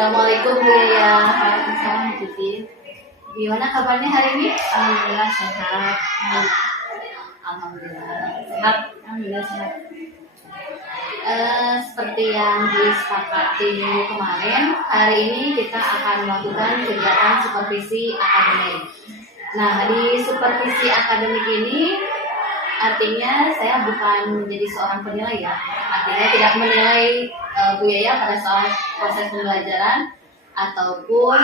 Assalamualaikum Bu Yaya. Waalaikumsalam Cici. Gimana kabarnya hari ini? Alhamdulillah sehat. Alhamdulillah sehat. Alhamdulillah sehat. Seperti yang disepakati minggu kemarin, hari ini kita akan melakukan kegiatan supervisi akademik. Nah, di supervisi akademik ini artinya saya bukan menjadi seorang penilai ya. Artinya tidak menilai Bu Yaya pada saat proses pembelajaran ataupun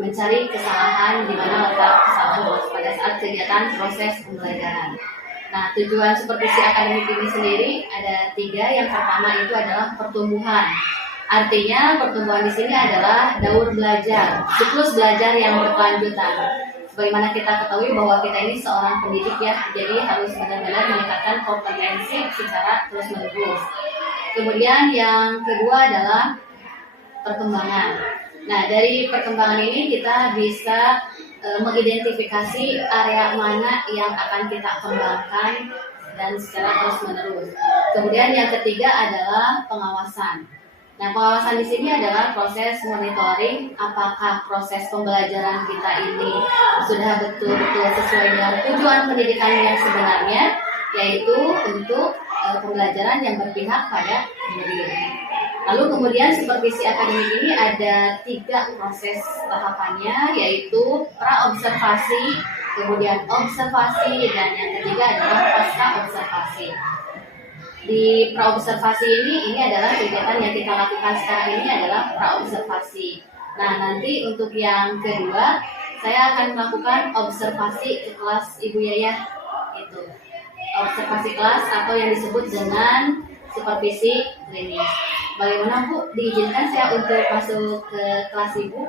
mencari kesalahan di mana letak kesalahan pada saat kegiatan proses pembelajaran. Nah, tujuan supervisi akademik ini sendiri ada 3. Yang pertama itu adalah pertumbuhan. Artinya pertumbuhan di sini adalah daur belajar, siklus belajar yang berkelanjutan. Sebagaimana kita ketahui bahwa kita ini seorang pendidik ya, jadi harus benar-benar meningkatkan kompetensi secara terus-menerus. Kemudian yang kedua adalah perkembangan. Nah, dari perkembangan ini kita bisa mengidentifikasi area mana yang akan kita kembangkan dan secara terus-menerus. Kemudian yang ketiga adalah pengawasan. Nah, pengawasan di sini adalah proses monitoring apakah proses pembelajaran kita ini sudah betul-betul sesuai dengan tujuan pendidikan yang sebenarnya, yaitu untuk pembelajaran yang berpihak pada murid. Lalu kemudian supervisi akademik ini ada 3 proses tahapannya, yaitu pra-observasi, kemudian observasi, dan yang ketiga adalah pasca observasi. Di pra-observasi ini adalah kegiatan yang kita lakukan sekarang ini adalah pra-observasi. Nah, nanti untuk yang kedua saya akan melakukan observasi ke kelas Ibu Yaya, itu observasi kelas atau yang disebut dengan supervisi klinis. Bagaimana Bu, diizinkan saya untuk masuk ke kelas Ibu?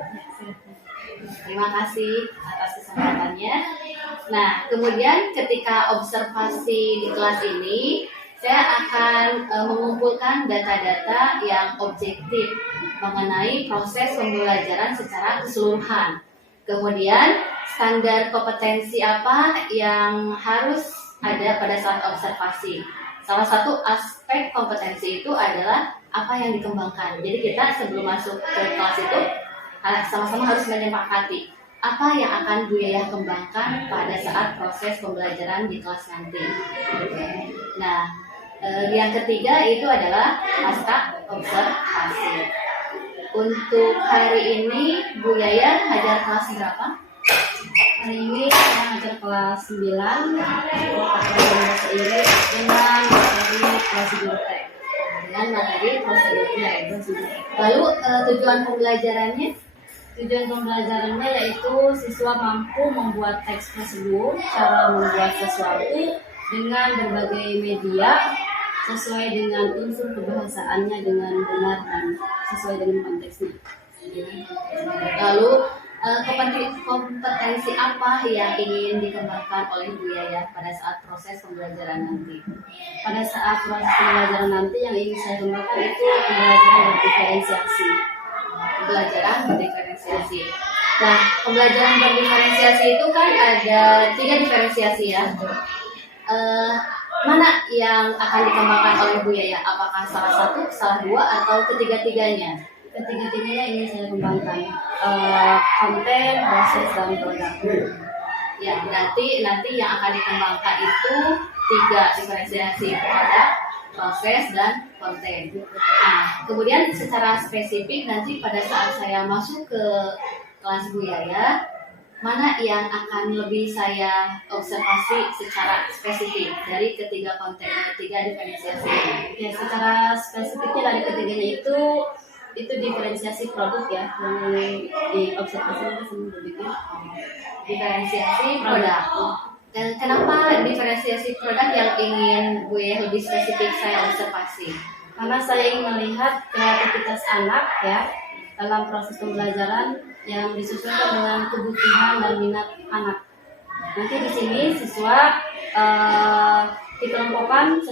Terima kasih atas kesempatannya. Nah, kemudian ketika observasi di kelas ini, saya akan mengumpulkan data-data yang objektif mengenai proses pembelajaran secara keseluruhan. Kemudian, standar kompetensi apa yang harus ada pada saat observasi. Salah satu aspek kompetensi itu adalah apa yang dikembangkan. Jadi kita sebelum masuk ke kelas itu sama-sama harus menyepakati apa yang akan Bu Yaya kembangkan pada saat proses pembelajaran di kelas nanti. Nah, yang ketiga itu adalah pasca observasi. Untuk hari ini Bu Yaya ngajar kelas berapa? Hari ini saya ngajar kelas 9 bahasa Inggris dengan materi prosedur teks. Dengan materi prosedur teks. Lalu tujuan pembelajarannya? Tujuan pembelajarannya yaitu siswa mampu membuat teks prosedur, cara membuat sesuatu dengan berbagai media sesuai dengan unsur kebahasaannya dengan benar dan sesuai dengan konteksnya. Lalu kompetensi apa yang ingin dikembangkan oleh Bu Yaya pada saat proses pembelajaran nanti? Pada saat proses pembelajaran nanti yang ingin saya kembangkan itu pembelajaran berdiferensiasi. Pembelajaran berdiferensiasi. Nah, pembelajaran berdiferensiasi itu kan ada 3 diferensiasi ya. Mana yang akan dikembangkan oleh Bu Yaya? Apakah salah satu, salah 2, atau ketiga-tiganya? Ketiga-tiganya ingin saya kembangkan, konten, proses, dan produk. Ya, nanti yang akan dikembangkan itu 3 diferensiasi: produk, proses, dan konten. Nah, kemudian secara spesifik nanti pada saat saya masuk ke kelas Bu Yaya, mana yang akan lebih saya observasi secara spesifik dari ketiga konten, 3 diferensiasi? Ya, secara spesifiknya dari ketiganya itu diferensiasi produk ya, yang diobservasi nanti sama berbikin. Diferensiasi produk. Dan kenapa diferensiasi produk yang ingin Bu Yaya lebih spesifik saya observasi? Karena saya ingin melihat kreativitas anak ya dalam proses pembelajaran yang disesuaikan dengan kebutuhan dan minat anak. Nanti di sini siswa dikelompokkan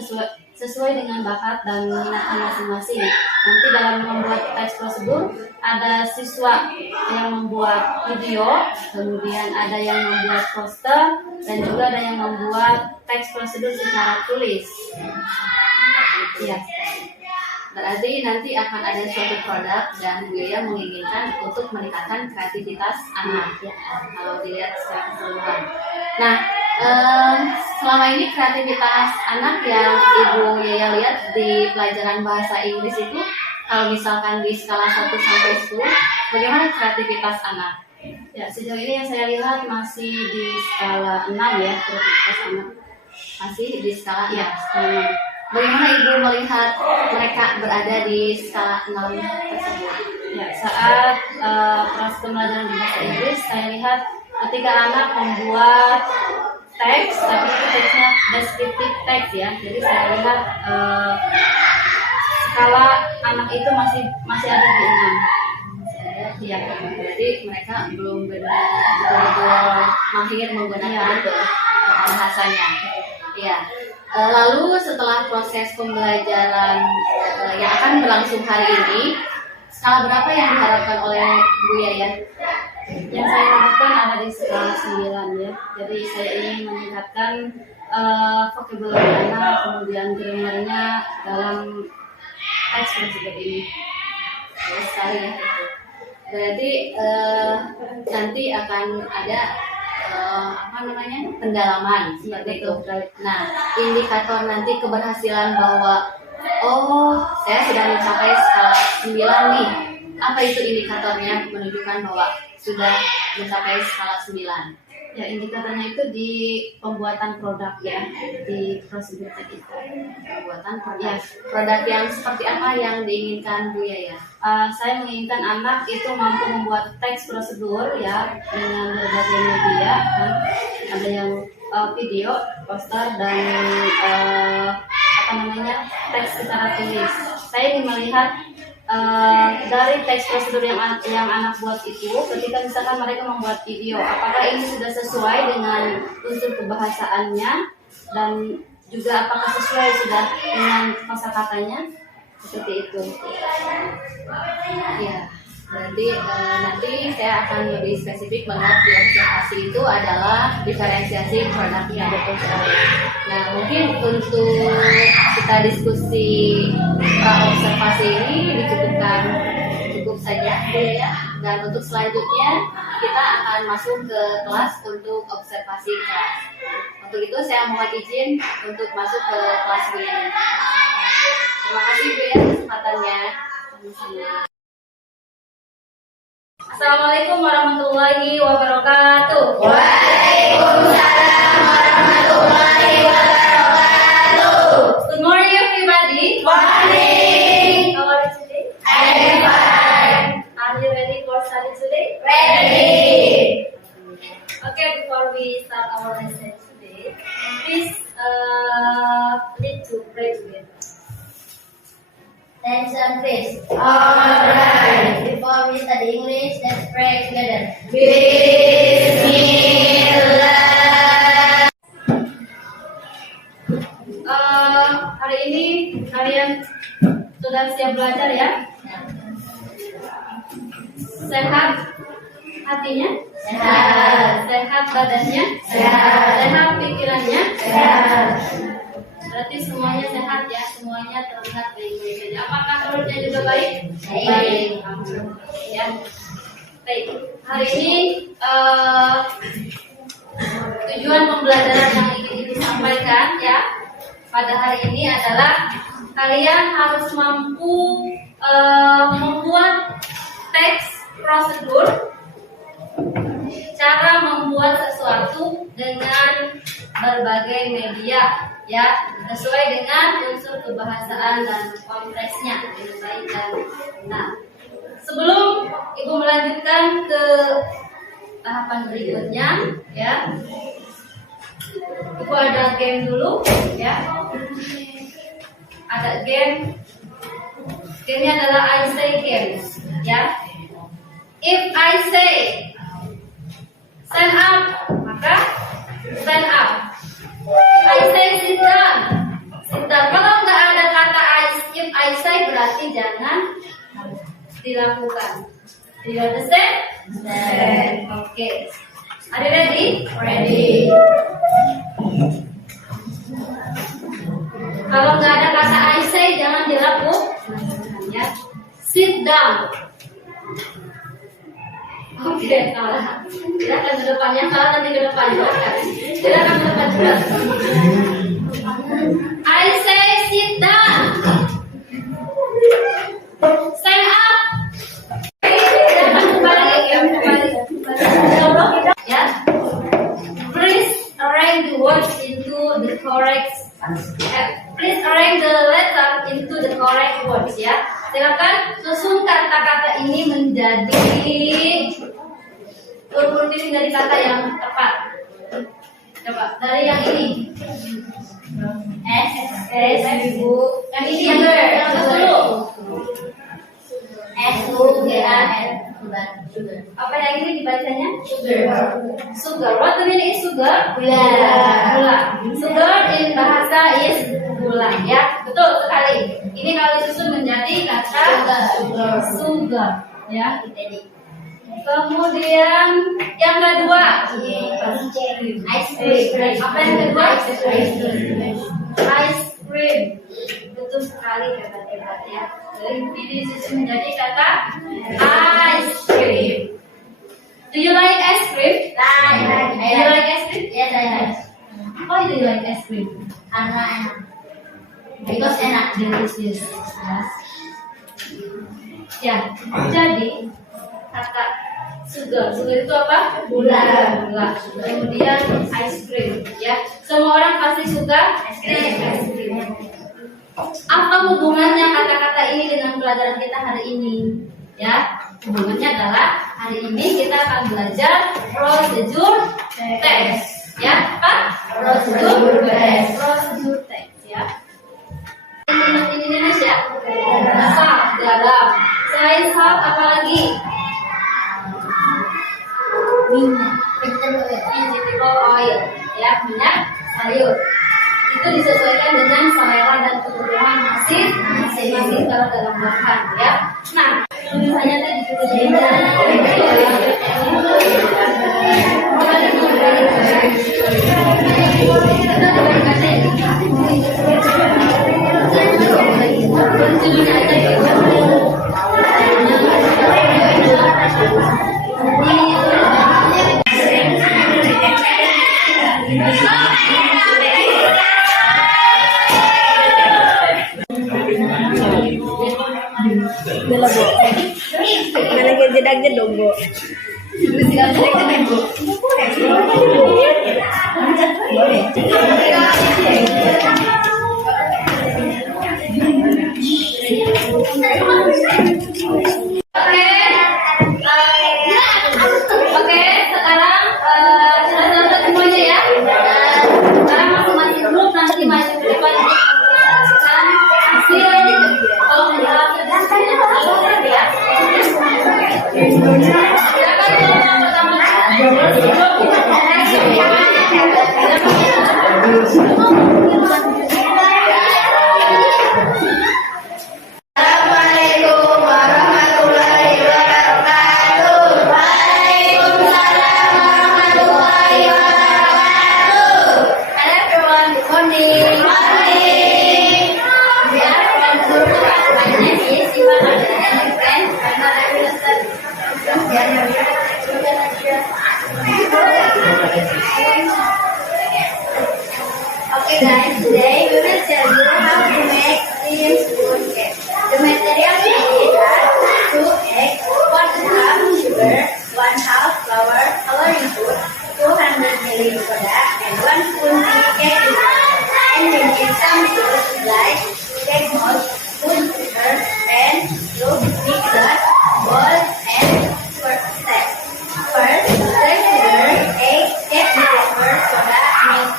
sesuai dengan bakat dan minat masing-masing. Nanti dalam membuat teks prosedur ada siswa yang membuat video, kemudian ada yang membuat poster, dan juga ada yang membuat teks prosedur secara tulis. Ya. Berarti nanti akan ada suatu produk dan Bu Yaya menginginkan untuk meningkatkan kreativitas anak ya, kalau dilihat secara keseluruhan. Nah, selama ini kreativitas anak yang Ibu Yaya lihat di pelajaran bahasa Inggris itu, kalau misalkan di skala 1 sampai 10, bagaimana kreativitas anak? Ya, sejauh ini yang saya lihat masih di skala 6 ya, kreativitas anak. Masih di skala 6. Ya, skala 6. Bagaimana Ibu melihat mereka berada di skala 6 tersebut? Ya, saat proses pembelajaran di bahasa Inggris, saya lihat ketika anak membuat teks, tapi itu teksnya descriptive text ya. Jadi saya lihat skala anak itu masih ada di 6. Ya, berarti mereka belum benar-benar mahir menggunakan bahasanya. Ya. Lalu setelah proses pembelajaran yang akan berlangsung hari ini, skala berapa yang diharapkan oleh Bu Yaya? Yang saya harapkan ada di skala 9 ya. Jadi saya ingin meningkatkan vocabulary anak, kemudian grammarnya dalam teks tersebut ini. Bagus sekali ya. Berarti nanti akan ada pendalaman seperti itu. Nah, indikator nanti keberhasilan bahwa saya sudah mencapai skala 9 nih. Apa itu indikatornya menunjukkan bahwa sudah mencapai skala 9? Ya, indikatornya itu di pembuatan produk ya, di prosedur kita. Pembuatan produk. Ya. Produk yang seperti apa yang diinginkan Bu Yaya? Saya menginginkan anak itu mampu membuat teks prosedur ya dengan berbagai media, kan? Ada yang video, poster dan teks secara tulis. Saya ingin melihat dari teks prosedur yang anak buat itu, ketika misalkan mereka membuat video, apakah ini sudah sesuai dengan unsur kebahasaannya dan juga apakah sesuai sudah dengan kosakatanya, seperti itu. Ya, berarti nanti saya akan lebih spesifik melihat di observasi itu adalah diferensiasi produknya. Betul sekali. Nah, mungkin untuk kita diskusi observasi ini cukup saja ya. Dan untuk selanjutnya kita akan masuk ke kelas untuk observasi kelas. Untuk itu saya mohon izin untuk masuk ke kelas Bu Yaya. Terima kasih Bu Yaya kesempatannya. Assalamualaikum warahmatullahi wabarakatuh. Waalaikumsalam warahmatullahi wabarakatuh. Good morning, everybody. Morning. How are you today? I'm fine. Are you ready for study today? Ready. Okay, before we start our lesson today, please need to pray together. Attention please. Alright. Before we study English, let's pray together. Bismillah. Hari ini kalian sudah siap belajar ya? Sehat hatinya? Sehat. Sehat badannya? Sehat. Sehat pikirannya? Sehat. Berarti semuanya sehat ya, semuanya terlihat baik-baik saja. Apakah perutnya juga baik? Baik. Ya. Baik. Hari ini tujuan pembelajaran yang ingin Ibu sampaikan ya pada hari ini adalah kalian harus mampu membuat teks prosedur, cara membuat sesuatu dengan berbagai media ya, sesuai dengan unsur kebahasaan dan konteksnya dengan baik dan benar. Sebelum Ibu melanjutkan ke tahapan berikutnya ya, Ibu ada game dulu ya. Ada game. Gamenya adalah I say game ya. If I say stand up, maka stand up. I say sit down, sit down. Kalau nggak ada kata if I say berarti jangan dilakukan. Do you understand? Okay. Are you ready? Ready. Kalau nggak ada kata I say jangan dilakukan. Sit down. Oke, salah. Silakan ke depannya, salah nanti ke depan. Silakan ke depan juga. I say sit down. Stand up. Silakan kembali. Ya. Please arrange the words into the correct. Please arrange the letter into the correct words ya. Silakan susun kata-kata ini menjadi huruf ini dari kata yang tepat. Coba dari yang ini. S Ibu. Yang ini yang atas dulu. Apa yang ini dibacanya? Sugar. What the meaning is sugar? Gula. Sugar in bahasa is gula ya. Betul sekali. Ini kalau disusun menjadi kata sugar ya. Kemudian yang kedua ice cream. Apa yang kedua? Ice cream. Betul sekali kata hebat ya. Ini disusun menjadi kata ice cream. Do you like ice cream? Do you like ice cream? Yes, I like. Why do you like ice cream? Karena enak. Because enak, delicious. Yes. Ya, jadi kata sugar itu apa? Gula. Kemudian ice cream, ya. Semua orang pasti suka ice cream. Apa hubungannya kata-kata ini dengan pelajaran kita hari ini? Ya, hubungannya adalah hari ini kita akan belajar procedure text. Ya, apa? Procedure text, ya. Ini Indonesia. Salt, garam. Selain salt apa lagi? Minyak. Vegetable oil, ya, minyak sayur. Itu disesuaikan dengan selera dan kebutuhan masing-masing kalau dalam makan, ya. Nah, tulisannya tadi Nalagyan jedag dong, Bu. Oke, sekarang sudah semuanya ya. Sekarang masing-masing grup nanti maju ke depan menjelaskan hasil kalau menjelaskan ya. Silakan yang pertama. Assalamualaikum warahmatullahi wabarakatuh. Waalaikumsalam warahmatullahi wabarakatuh. Hello everyone, good morning. Good morning. We are from Guru. My name is Siva Ardana and my friend. I will start from January. Okay guys, today we will tell you how to make steamed spoon cake. The material needed are 2 eggs, 1 cup sugar, 1 half flour, coloring food, 200 ml soda, and 1 spoon cake mix. And we need some tools like cake mold, spoon sugar, pen, loop, mixer, bowl, and step. First, stir sugar, egg, cake mixture, soda, milk,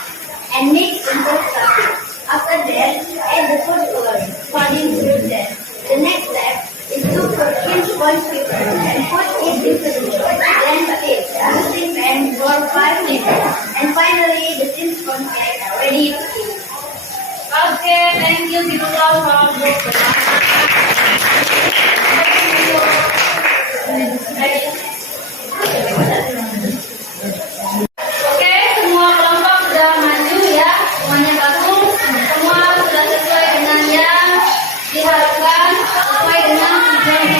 and mix into something. After that, add the food coloring according to your taste. The next step is to put in sponge paper and put it into the bowl. Then steam using pan for 5 minutes. And finally, the steamed sponge cake are ready to eat. Oke, thank you Bintang for group. Oke, semua kelompok sudah maju ya, semuanya satu, semua sudah sesuai dengan yang diharapkan, sesuai dengan tujuan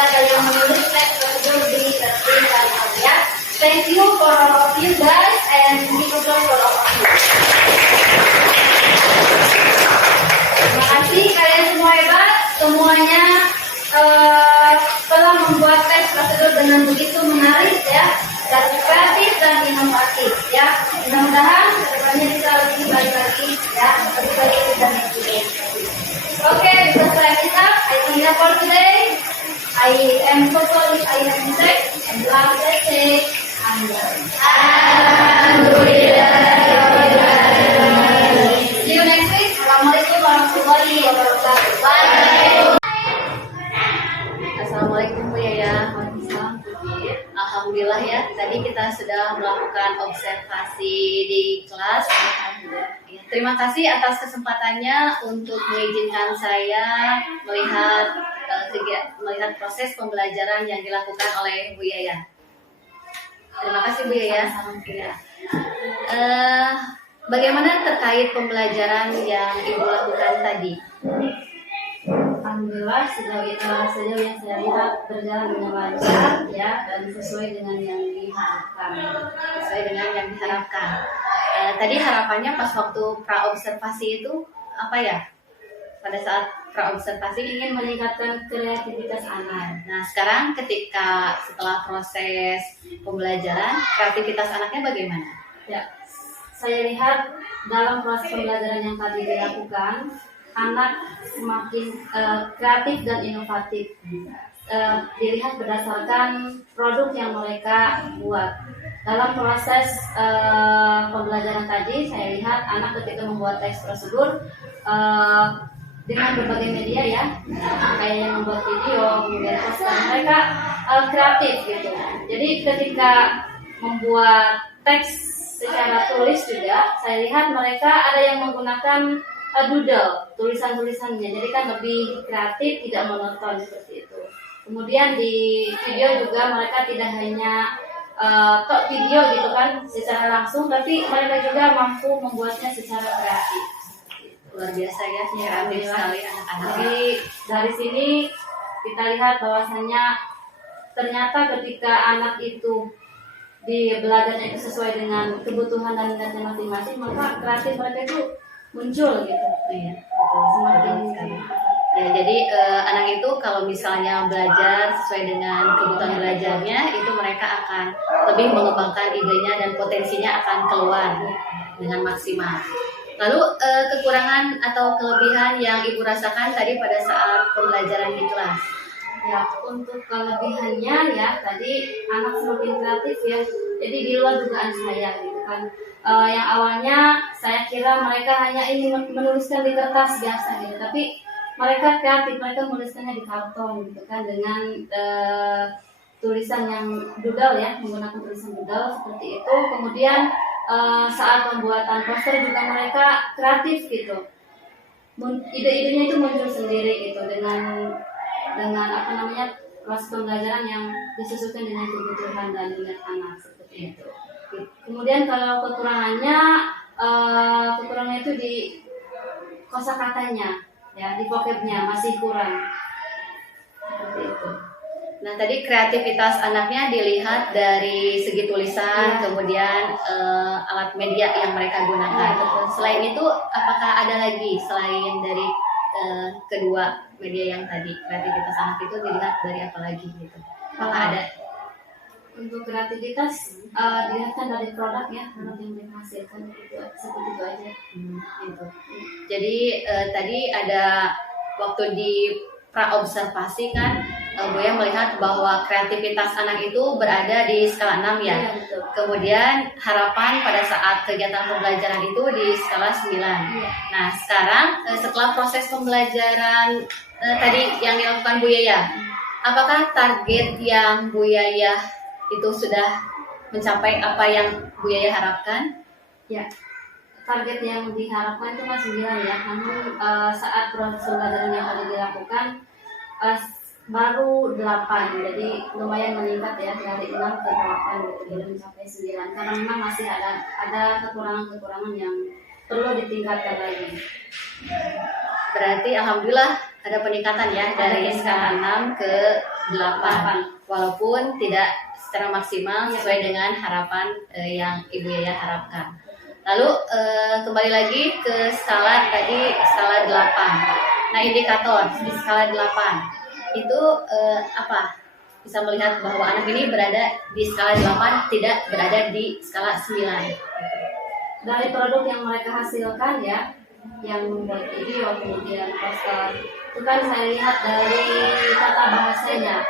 semoga kalian menulis teks prosedur di tertib dan ya. Thank you for all of you guys and give applause for all of you. Terima kasih kalian semua hebat, semuanya telah membuat teks prosedur dengan begitu menarik ya, dan kreatif dan inovatif ya. Mudah-mudahan kedepannya bisa lebih baik lagi ya, lebih baik dan lebih baik. Okay, because time is up, I think that's for today. I am so sorry I have mistake and last let's say see you next week. Assalamualaikum warahmatullahi wabarakatuh. Bye. Assalamualaikum Bu Yaya. Alhamdulillah ya, tadi kita sudah melakukan observasi di kelas. Ya, terima kasih atas kesempatannya untuk mengizinkan saya melihat proses pembelajaran yang dilakukan oleh Bu Yaya. Terima kasih Bu Yaya. Ya. Bagaimana terkait pembelajaran yang Ibu lakukan tadi? Alhamdulillah sejauh yang saya lihat berjalan dengan lancar ya, dan sesuai dengan yang diharapkan. Tadi harapannya pas waktu praobservasi itu apa ya? Pada saat praobservasi ingin Meningkatkan kreativitas anak. Nah, sekarang setelah proses pembelajaran, kreativitas anaknya bagaimana? Ya, saya lihat dalam proses pembelajaran yang tadi dilakukan, anak semakin kreatif dan inovatif. Dilihat berdasarkan produk yang mereka buat. Dalam proses pembelajaran tadi, saya lihat anak ketika membuat teks prosedur dengan berbagai media ya, kayak yang membuat video, kemudian poster, mereka kreatif gitu. Jadi ketika membuat teks secara tulis juga, saya lihat mereka ada yang menggunakan doodle, tulisan-tulisannya, jadi kan lebih kreatif, tidak monoton seperti itu. Kemudian di video juga mereka tidak hanya video gitu kan secara langsung, tapi mereka juga mampu membuatnya secara kreatif. Luar biasa ya, kreatif sekali anak-anak. Jadi dari sini kita lihat bahwasannya ternyata ketika anak itu di belajarnya itu sesuai dengan kebutuhan dan minatnya masing-masing, maka kreatif mereka itu muncul gitu. Iya, Semakin ya, jadi anak itu kalau misalnya belajar sesuai dengan kebutuhan belajarnya, itu mereka akan lebih mengembangkan idenya dan potensinya akan keluar dengan maksimal. Lalu kekurangan atau kelebihan yang Ibu rasakan tadi pada saat pembelajaran di kelas? Ya, untuk kelebihannya ya tadi anak semakin kreatif ya. Jadi di luar dugaan saya gitu kan. Yang awalnya saya kira mereka hanya ingin menuliskan di kertas biasa gitu, tapi mereka kreatif, mereka menuliskannya di karton gitu kan dengan tulisan yang doodle ya, menggunakan tulisan doodle seperti itu. Kemudian saat pembuatan poster juga mereka kreatif gitu. Ide-idenya itu muncul sendiri gitu dengan proses pembelajaran yang disesuaikan dengan kebutuhan dan minat anak seperti itu. Kemudian kalau kekurangannya itu di kosakatanya ya, di vocabnya masih kurang seperti itu. Nah, tadi kreativitas anaknya dilihat dari segi tulisan, kemudian alat media yang mereka gunakan. Selain itu, apakah ada lagi selain dari kedua media yang tadi, kreativitas anak itu dilihat dari apa lagi gitu? Apakah ada? Untuk kreativitas dilihatkan dari produk ya, produk yang dihasilkan itu seperti itu aja. Gitu. Jadi tadi ada waktu di praobservasi kan, Buya melihat bahwa kreativitas anak itu berada di skala 6 ya. Iya, betul. Kemudian harapan pada saat kegiatan pembelajaran itu di skala 9. Iya. Nah, sekarang setelah proses pembelajaran tadi yang dilakukan Bu Yaya, apakah target yang Bu Yaya itu sudah mencapai apa yang Bu Yaya harapkan? Ya, target yang diharapkan itu masih 9 ya. Namun saat proses pembelajaran yang tadi dilakukan baru 8, jadi lumayan meningkat ya dari 6 ke 8 gitu, belum mencapai 9 karena memang masih ada kekurangan-kekurangan yang perlu ditingkatkan lagi. Berarti alhamdulillah ada peningkatan ya dari skala 6 ke 8 walaupun tidak secara maksimal sesuai dengan harapan yang Ibu Yaya harapkan. Lalu kembali lagi ke skala tadi, skala 8. Nah, indikator di skala 8 itu apa? Bisa melihat bahwa anak ini berada di skala 8, tidak berada di skala 9. Dari produk yang mereka hasilkan ya, yang membuat video kemudian poster, itu kan saya lihat dari kata bahasanya,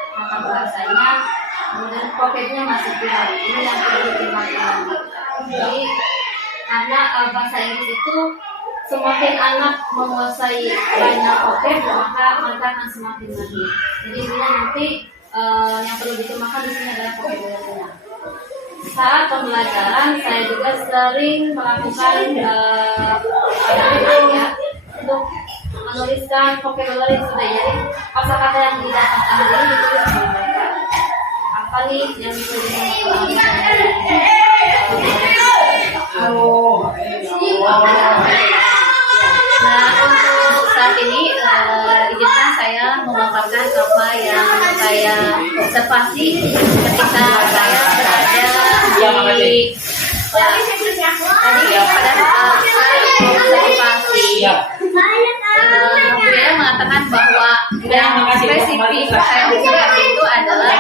kemudian pocketnya masih kurang. Ini yang perlu diperhatikan. Jadi karena bahasa Inggris itu semakin anak menguasai banyak pocket, maka mereka akan semakin mahir. Jadi intinya nanti yang perlu dikembangkan di sini adalah vocabulary-nya. Saat pembelajaran saya juga sering melakukan ya untuk menuliskan vocabulary sudah, jadi kosakata yang didapatkan hari ini ditulis oleh mereka. Apa nih yang bisa Nah, untuk saat ini izinkan saya memaparkan apa yang saya observasi ketika saya berada di tadi pada saat observasi. Beliau mengatakan bahwa yang spesifik saya observasi itu adalah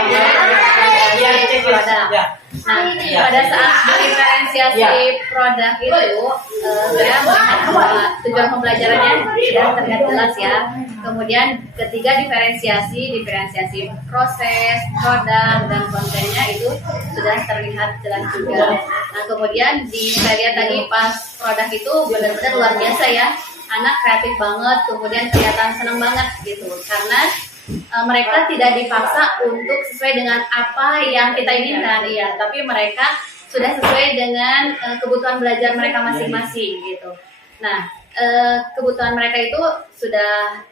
produk. Nah, pada saat diferensiasi produk itu, saya melihat bahwa tujuan pembelajarannya sudah terlihat jelas ya. Kemudian ketiga diferensiasi proses, produk, dan kontennya itu sudah terlihat jelas juga. Nah, kemudian saya lihat tadi pas produk itu benar-benar luar biasa ya. Anak kreatif banget, kemudian kelihatan senang banget gitu. Karena mereka tidak dipaksa untuk sesuai dengan apa yang kita inginkan, iya, tapi mereka sudah sesuai dengan kebutuhan belajar mereka masing-masing gitu. Nah, kebutuhan mereka itu sudah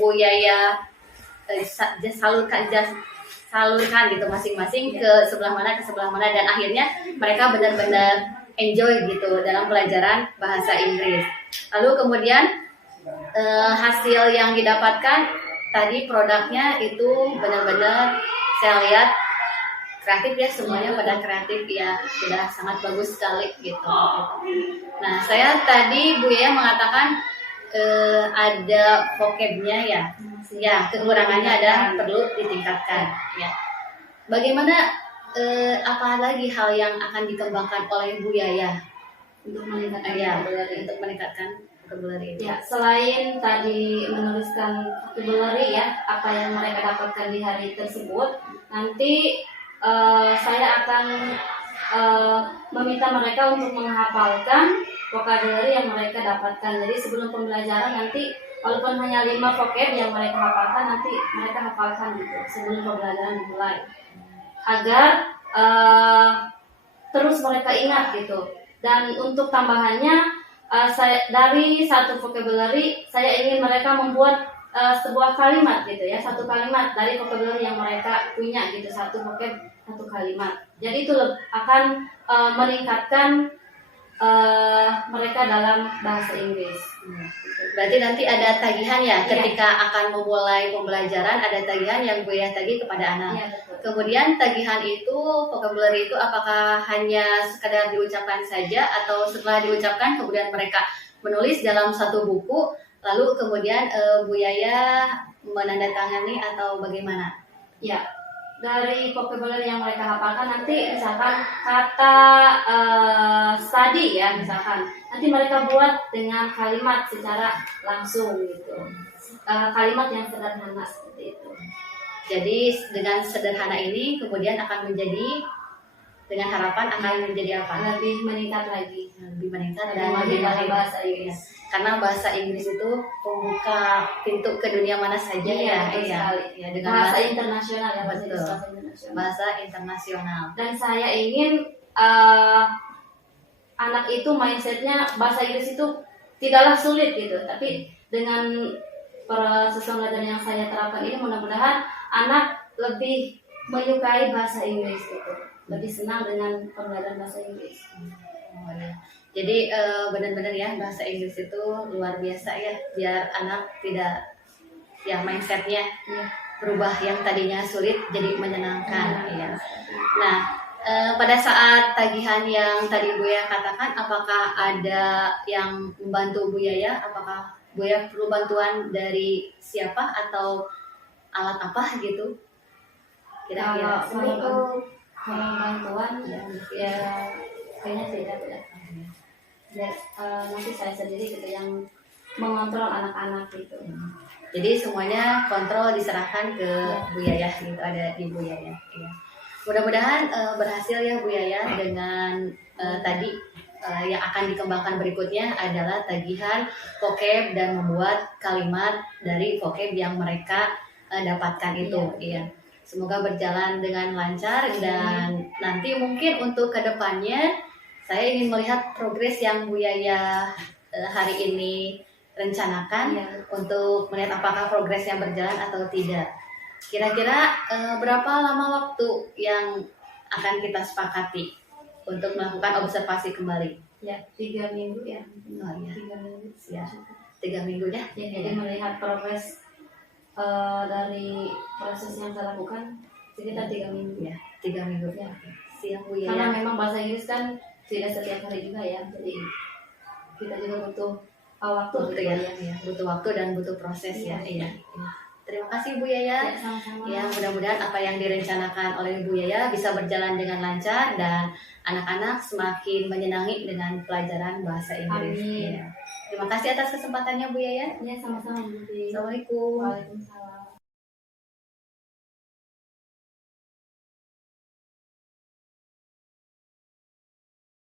Bu Yaya salurkan gitu masing-masing ke sebelah mana dan akhirnya mereka benar-benar enjoy gitu dalam pelajaran bahasa Inggris. Lalu kemudian hasil yang didapatkan tadi produknya itu benar-benar saya lihat kreatif ya, semuanya pada kreatif ya, sudah sangat bagus sekali gitu. Nah, saya tadi Bu Yaya mengatakan ada vocabnya ya kekurangannya ada perlu ditingkatkan ya. Bagaimana apa lagi hal yang akan dikembangkan oleh Bu Yaya untuk meningkatkan vocabulary ini? Ya, selain tadi menuliskan vocabulary ya, apa yang mereka dapatkan di hari tersebut, nanti saya akan meminta mereka untuk menghafalkan vocabulary yang mereka dapatkan. Jadi sebelum pembelajaran nanti, walaupun hanya 5 vocab yang mereka hafalkan, nanti mereka hafalkan gitu sebelum pembelajaran dimulai, agar terus mereka ingat gitu. Dan untuk tambahannya, dari satu vocabulary saya ingin mereka membuat sebuah kalimat gitu ya, satu kalimat dari vocabulary yang mereka punya gitu, satu vocab satu kalimat. Jadi itu akan meningkatkan mereka dalam bahasa Inggris. Berarti nanti ada tagihan ya, ketika akan memulai pembelajaran ada tagihan yang Bu Yaya tagih kepada anak. Ya, betul. Kemudian tagihan itu, vocabulary itu apakah hanya sekadar diucapkan saja atau setelah diucapkan kemudian mereka menulis dalam satu buku lalu kemudian Bu Yaya menandatangani atau bagaimana? Ya, dari vocabulary yang mereka hafalkan nanti misalkan kata study ya, misalkan nanti mereka buat dengan kalimat secara langsung gitu, kalimat yang sederhana seperti itu. Jadi dengan sederhana ini kemudian akan menjadi, dengan harapan akan menjadi apa? Lebih meningkat lagi, Lebih meningkat dan dan lebih mahir. bahasa Inggris. Karena bahasa Inggris itu pembuka pintu ke dunia mana saja ya. Betul sekali. Ya, dengan Bahasa internasional ya, bahasa Betul. internasional. bahasa internasional. Dan saya ingin anak itu mindsetnya bahasa Inggris itu tidaklah sulit gitu, tapi dengan proses pembelajaran yang saya terapkan ini mudah-mudahan anak lebih menyukai bahasa Inggris gitu, lebih senang dengan pembelajaran bahasa Inggris. Oh, ya. Jadi benar-benar ya bahasa Inggris itu luar biasa ya, biar anak tidak ya mindsetnya Iya. berubah, yang tadinya sulit jadi menyenangkan. Ya. Nah, pada saat tagihan yang tadi Buya katakan, apakah ada yang membantu Bu Yaya? Apakah Bu Yaya perlu bantuan dari siapa atau alat apa gitu? Kira-kira. Kalau bantuan ya kayaknya tidak. Ya, nanti saya sendiri gitu yang mengontrol anak-anak gitu. Jadi semuanya kontrol diserahkan ke Bu Yaya gitu, ada di Bu Yaya. Ya. Mudah-mudahan berhasil ya Bu Yaya dengan tadi yang akan dikembangkan berikutnya adalah tagihan vocab dan membuat kalimat dari vocab yang mereka dapatkan itu. Iya. Semoga berjalan dengan lancar dan nanti mungkin untuk kedepannya saya ingin melihat progres yang Bu Yaya hari ini rencanakan untuk melihat apakah progresnya berjalan atau tidak. Kira-kira berapa lama waktu yang akan kita sepakati untuk melakukan observasi kembali? Ya, 3 minggu ya. Oh ya, 3 minggu. ya. 3 minggu ya. Jadi melihat progres dari proses yang saya lakukan sekitar 3 minggu. Ya, 3 minggu. Ya. Siap Bu Karena Yaya. memang bahasa Inggris kan tidak setiap hari juga ya, jadi kita juga butuh waktu Butuh ya, butuh waktu dan butuh proses ya. Iya. Terima kasih Bu Yaya. Ya, sama-sama. Ya, mudah-mudahan apa yang direncanakan oleh Bu Yaya bisa berjalan dengan lancar dan anak-anak semakin menyenangi dengan pelajaran bahasa Inggris. Amin. Ya. Terima kasih atas kesempatannya Bu Yaya. Ya, sama-sama Bu. Assalamualaikum. Waalaikumsalam.